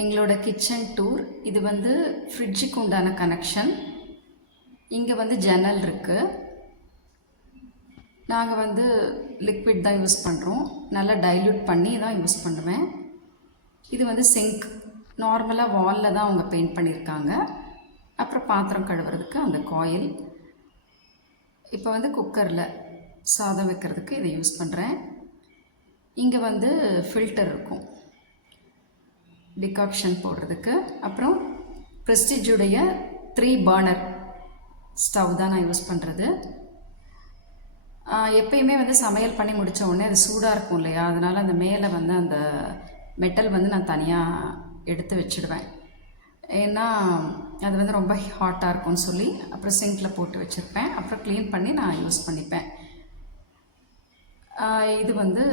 எங்களோட kitchen tour. இது வந்து ஃப்ரிட்ஜுக்கு உண்டான கனெக்ஷன். இங்கே வந்து ஜன்னல் இருக்குது. நாங்கள் வந்து லிக்விட் தான் யூஸ் பண்ணுறோம். நல்லா டைல்யூட் பண்ணி தான் யூஸ் பண்ணுவேன். இது வந்து சிங்க். நார்மலாக வாலில் தான் அவங்க பெயிண்ட் பண்ணியிருக்காங்க. அப்புறம் பாத்திரம் கழுவுறதுக்கு அந்த காயில். இப்போ வந்து குக்கரில் சாதம் வைக்கிறதுக்கு இதை யூஸ் பண்ணுறேன். இங்கே வந்து ஃபில்டர் இருக்கும் டிகாக்ஷன் போடுறதுக்கு. அப்புறம் ப்ரெஸ்டீஜுடைய 3 பர்னர் ஸ்டவ் தான் நான் யூஸ் பண்ணுறது. எப்பயுமே வந்து சமையல் பண்ணி முடித்த உடனே அது சூடாக இருக்கும் இல்லையா, அதனால் அந்த மேலே வந்து அந்த மெட்டல் வந்து நான் தனியாக எடுத்து வச்சுடுவேன். ஏன்னா அது வந்து ரொம்ப ஹாட்டாக இருக்கும்னு சொல்லி அப்புறம் சிங்கில் போட்டு வச்சுருப்பேன். அப்புறம் க்ளீன் பண்ணி நான் யூஸ் பண்ணிப்பேன். இது வந்து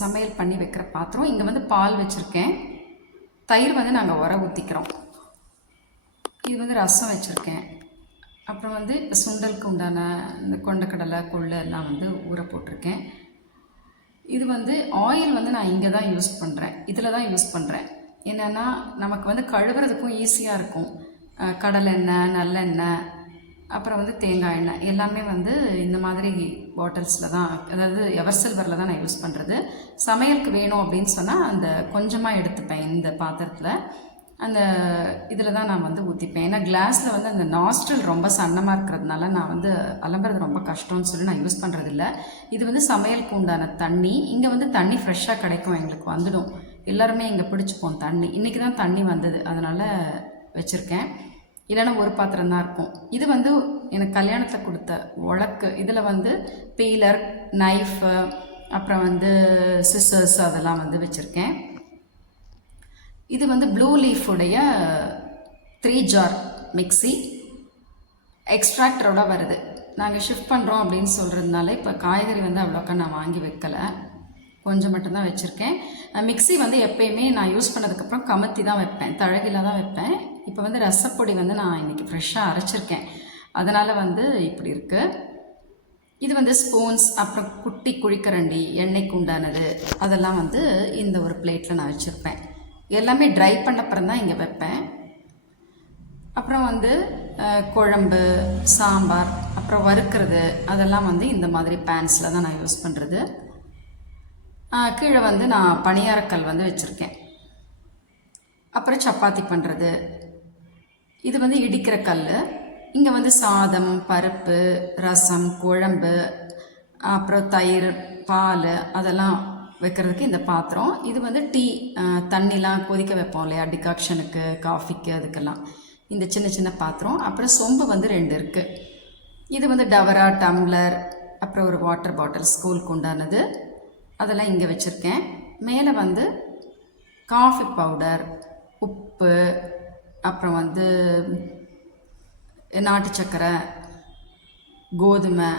சமையல் பண்ணி வைக்கிற பாத்திரம். இங்கே வந்து பால் வச்சுருக்கேன். தயிர் வந்து நாங்கள் உர ஊற்றிக்கிறோம். இது வந்து ரசம் வச்சுருக்கேன். அப்புறம் வந்து இப்போ சுண்டலுக்கு உண்டான இந்த கொண்டக்கடலை கொள்ளு எல்லாம் வந்து ஊற போட்டிருக்கேன். இது வந்து ஆயில் வந்து நான் இங்கே தான் யூஸ் பண்ணுறேன். இதில் தான் யூஸ் பண்ணுறேன். என்னென்னா நமக்கு வந்து கழுவுறதுக்கும் ஈஸியாக இருக்கும். கடலெண்ணெய், நல்லெண்ணெய், அப்புறம் வந்து தேங்காய் எண்ணெய் எல்லாமே வந்து இந்த மாதிரி பாட்டில்ஸில் தான், அதாவது எவர் சில்வரில் தான் நான் யூஸ் பண்ணுறது. சமையலுக்கு வேணும் அப்படின்னு சொன்னால் அந்த கொஞ்சமாக எடுத்துப்பேன். இந்த பாத்திரத்தில் அந்த இதில் தான் நான் வந்து ஊற்றிப்பேன். ஏன்னா கிளாஸில் வந்து அந்த நாஸ்ட்ரல் ரொம்ப சன்னமாக இருக்கிறதுனால நான் வந்து அலம்புறது ரொம்ப கஷ்டம்னு சொல்லி நான் யூஸ் பண்ணுறதில்ல. இது வந்து சமையலுக்கு உண்டான தண்ணி. இங்கே வந்து தண்ணி ஃப்ரெஷ்ஷாக கிடைக்கும், எங்களுக்கு வந்துடும். எல்லாருமே இங்கே பிடிச்சிப்போம் தண்ணி. இன்றைக்கி தான் தண்ணி வந்தது, அதனால் வச்சுருக்கேன். இல்லைன்னா ஒரு பாத்திரம் தான் இருக்கும். இது வந்து எனக்கு கல்யாணத்தில் கொடுத்த உலக்கு. இதில் வந்து பீலர், நைஃபு, அப்புறம் வந்து சிசர்ஸ் அதெல்லாம் வந்து வச்சுருக்கேன். இது வந்து ப்ளூ லீஃபுடைய 3 ஜார் மிக்சி. எக்ஸ்ட்ராக்டரோட வருது. நாங்கள் ஷிஃப்ட் பண்ணுறோம் அப்படின்னு சொல்கிறதுனால இப்போ காய்கறி வந்து அவ்வளோக்கா நான் வாங்கி வைக்கலை, கொஞ்சம் மட்டும்தான் வச்சுருக்கேன். மிக்சி வந்து எப்பயுமே நான் யூஸ் பண்ணதுக்கப்புறம் கமத்தி தான் வைப்பேன், தழகில தான் வைப்பேன். இப்போ வந்து ரசப்பொடி வந்து நான் இன்றைக்கி ஃப்ரெஷ்ஷாக அரைச்சிருக்கேன், அதனால் வந்து இப்படி இருக்குது. இது வந்து ஸ்பூன்ஸ், அப்புறம் குட்டி குழிக்கரண்டி, எண்ணெய்க்கு உண்டானது, அதெல்லாம் வந்து இந்த ஒரு பிளேட்டில் நான் வச்சுருப்பேன். எல்லாமே ட்ரை பண்ணப்புறம் தான் இங்கே வைப்பேன். அப்புறம் வந்து குழம்பு, சாம்பார், அப்புறம் வறுக்கிறது அதெல்லாம் வந்து இந்த மாதிரி பேன்ஸில் தான் நான் யூஸ் பண்ணுறது. கீழே வந்து நான் பணியாரக்கல் வந்து வச்சுருக்கேன். அப்புறம் சப்பாத்தி பண்ணுறது. இது வந்து இடிக்கிற கல். இங்கே வந்து சாதம், பருப்பு, ரசம், குழம்பு, அப்புறம் தயிர், பால் அதெல்லாம் வைக்கிறதுக்கு இந்த பாத்திரம். இது வந்து டீ தண்ணிலாம் கொதிக்க வைப்போம் இல்லையா, டிகாக்ஷனுக்கு, காஃபிக்கு, அதுக்கெல்லாம் இந்த சின்ன சின்ன பாத்திரம். அப்புறம் சொம்பு வந்து 2 இருக்குது. இது வந்து டவரா, டம்ளர், அப்புறம் ஒரு வாட்டர் பாட்டில் ஸ்கூலுக்கு உண்டானது, அதெல்லாம் இங்கே வச்சுருக்கேன். மேலே வந்து காஃபி பவுடர், உப்பு, அப்புறம் வந்து நாட்டு சக்கரை, கோதுமை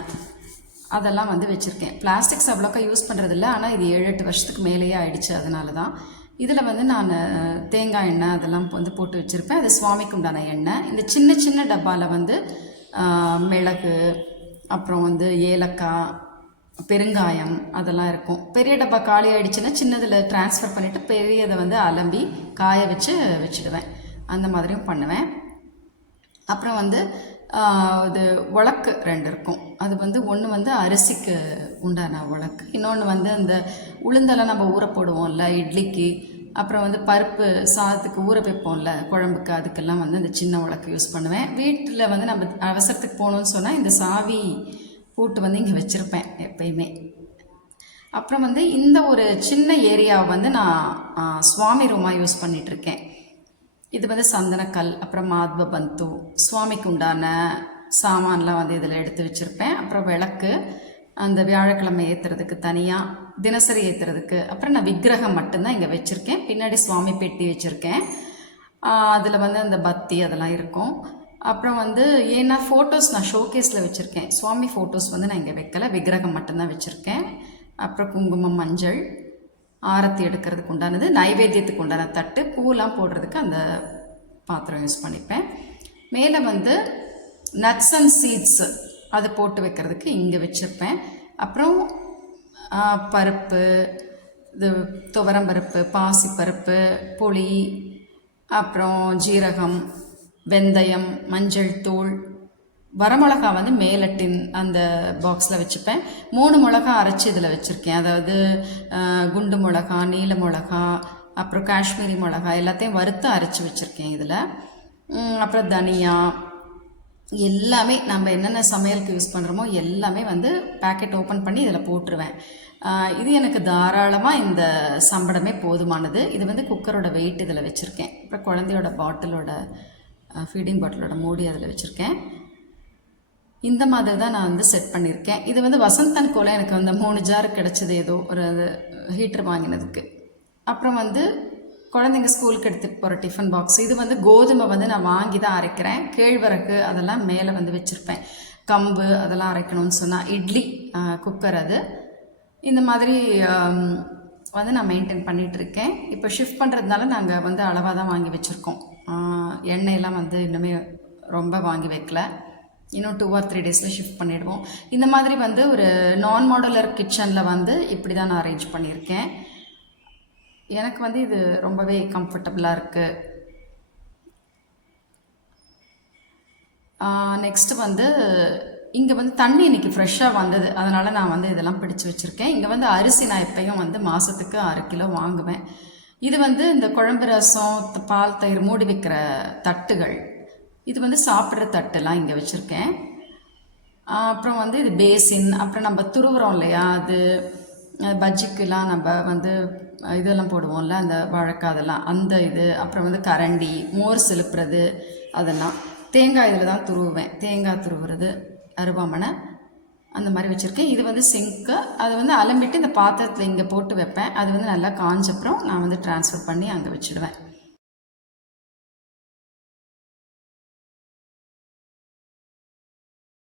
அதெல்லாம் வந்து வச்சுருக்கேன். பிளாஸ்டிக்ஸ் அவ்வளோக்கா யூஸ் பண்ணுறதில்ல, ஆனால் இது 7-8 வருஷத்துக்கு மேலேயே ஆயிடுச்சு, அதனால தான். இதில் வந்து நான் தேங்காய் எண்ணெய் அதெல்லாம் வந்து போட்டு வச்சுருப்பேன். அது சுவாமிக்கு உண்டான எண்ணெய். இந்த சின்ன சின்ன டப்பாவில் வந்து மிளகு, அப்புறம் வந்து ஏலக்காய், பெருங்காயம் அதெல்லாம் இருக்கும். பெரிய டப்பா காலி ஆகிடுச்சுன்னா சின்னதில் ட்ரான்ஸ்ஃபர் பண்ணிவிட்டு பெரியதை வந்து அலம்பி காய வச்சு வச்சுடுவேன். அந்த மாதிரியும் பண்ணுவேன். அப்புறம் வந்து இது உலக்கு 2 இருக்கும். அது வந்து ஒன்று வந்து அரிசிக்கு உண்டான உலக்கு, இன்னொன்று வந்து அந்த உளுந்தெல்லாம் நம்ம ஊற போடுவோம்ல இட்லிக்கு, அப்புறம் வந்து பருப்பு சாதத்துக்கு ஊற வைப்போம்ல குழம்புக்கு, அதுக்கெல்லாம் வந்து அந்த சின்ன உலக்கு யூஸ் பண்ணுவேன். வீட்டில் வந்து நம்ம அவசரத்துக்கு போகணுன்னு சொன்னால் இந்த சாவி பூட்டு வந்து இங்கே வச்சுருப்பேன் எப்பயுமே. அப்புறம் வந்து இந்த ஒரு சின்ன ஏரியாவை வந்து நான் சுவாமி ரூமாக யூஸ் பண்ணிகிட்ருக்கேன். இது வந்து சந்தனக்கல், அப்புறம் மாத்வ பந்து, சுவாமிக்கு உண்டான சாமான்லாம் வந்து இதில் எடுத்து வச்சுருப்பேன். அப்புறம் விளக்கு, அந்த வியாழக்கிழமை ஏற்றுறதுக்கு தனியாக, தினசரி ஏற்றுறதுக்கு. அப்புறம் நான் விக்கிரகம் மட்டும்தான் இங்கே வச்சுருக்கேன். பின்னாடி சுவாமி பெட்டி வச்சுருக்கேன். அதில் வந்து அந்த பத்தி அதெல்லாம் இருக்கும். அப்புறம் வந்து ஏன்னா ஃபோட்டோஸ் நான் ஷோகேஸில் வச்சுருக்கேன். சுவாமி ஃபோட்டோஸ் வந்து நான் இங்கே வைக்கலை, விக்கிரகம் மட்டும்தான் வச்சுருக்கேன். அப்புறம் குங்குமம், மஞ்சள், ஆரத்தி எடுக்கிறதுக்கு உண்டானது, நைவேத்தியத்துக்கு உண்டான தட்டு, பூலாம் போடுறதுக்கு அந்த பாத்திரம் யூஸ் பண்ணிப்பேன். மேலே வந்து நட்ஸ் அண்ட் சீட்ஸ் அது போட்டு வைக்கிறதுக்கு இங்கே வச்சுருப்பேன். அப்புறம் பருப்பு, இது துவரம்பருப்பு, பாசிப்பருப்பு, புளி, அப்புறம் ஜீரகம், வெந்தயம், மஞ்சள் தூள், வரமிளகா வந்து மேலட்டின் அந்த பாக்ஸில் வச்சுப்பேன். 3 மிளகா அரைச்சி இதில் வச்சுருக்கேன். அதாவது குண்டு மிளகா, நீல மிளகா, அப்புறம் காஷ்மீரி மிளகா எல்லாத்தையும் வறுத்து அரைச்சி வச்சுருக்கேன் இதில். அப்புறம் தனியா, எல்லாமே நம்ம என்னென்ன சமையலுக்கு யூஸ் பண்ணுறோமோ எல்லாமே வந்து பேக்கெட் ஓப்பன் பண்ணி இதில் போட்டுருவேன். இது எனக்கு தாராளமாக இந்த சம்படமே போதுமானது. இது வந்து குக்கரோட வெயிட் இதில் வச்சுருக்கேன். அப்புறம் குழந்தையோட பாட்டிலோட ஃபீடிங் பாட்டிலோட மூடி அதில் வச்சுருக்கேன். இந்த மாதிரி தான் நான் வந்து செட் பண்ணியிருக்கேன். இது வந்து வசந்த் அண்ட் கோல எனக்கு வந்து 3 ஜார் கிடச்சிது ஏதோ ஒரு ஹீட்டர் வாங்கினதுக்கு. அப்புறம் வந்து குழந்தைங்க ஸ்கூலுக்கு எடுத்துகிட்டு போகிற டிஃபன் பாக்ஸ். இது வந்து கோதுமை வந்து நான் வாங்கி தான் அரைக்கிறேன். கேழ்வரகு அதெல்லாம் மேலே வந்து வச்சுருப்பேன். கம்பு அதெல்லாம் அரைக்கணும்னு சொன்னால் இட்லி குக்கர் அது. இந்த மாதிரி வந்து நான் மெயின்டைன் பண்ணிகிட்ருக்கேன். இப்போ ஷிஃப்ட் பண்ணுறதுனால நாங்கள் வந்து அளவாக தான் வாங்கி வச்சுருக்கோம். எண்ணெயெல்லாம் வந்து இன்னுமே ரொம்ப வாங்கி வைக்கல. இன்னும் 2 or 3 டேஸில் ஷிஃப்ட் பண்ணிவிடுவோம். இந்த மாதிரி வந்து ஒரு நான் மாடுலர் கிச்சனில் வந்து இப்படி தான் நான் அரேஞ்ச் பண்ணியிருக்கேன். எனக்கு வந்து இது ரொம்பவே கம்ஃபர்டபுளாக இருக்குது. நெக்ஸ்ட்டு வந்து இங்கே வந்து தண்ணி இன்றைக்கி ஃப்ரெஷ்ஷாக வந்தது, அதனால் நான் வந்து இதெல்லாம் பிடிச்சி வச்சுருக்கேன். இங்கே வந்து அரிசி நான் எப்பயும் வந்து மாதத்துக்கு 1/2 கிலோ வாங்குவேன். இது வந்து இந்த குழம்பு ரசம், பால், தயிர் மூடி வைக்கிற தட்டுகள். இது வந்து சாப்பிட்ற தட்டுலாம் இங்கே வச்சுருக்கேன். அப்புறம் வந்து இது பேசின். அப்புறம் நம்ம துருவுறோம் இல்லையா, அது பஜ்ஜிக்கெலாம் நம்ம வந்து இதெல்லாம் போடுவோம்ல, அந்த வாழைக்காய் அதெல்லாம், அந்த இது. அப்புறம் வந்து கரண்டி, மோர் சிலுப்புறது அதெல்லாம். தேங்காய் இதில் தான் துருவுவேன். தேங்காய் துருவுறது, அருவாமனை அந்த மாதிரி வச்சுருக்கேன். இது வந்து சிங்க்கு. அது வந்து அலம்பிட்டு இந்த பாத்திரத்தில் இங்கே போட்டு வைப்பேன். அது வந்து நல்லா காஞ்சப்புறம் நான் வந்து ட்ரான்ஸ்ஃபர் பண்ணி அங்கே வச்சுடுவேன்.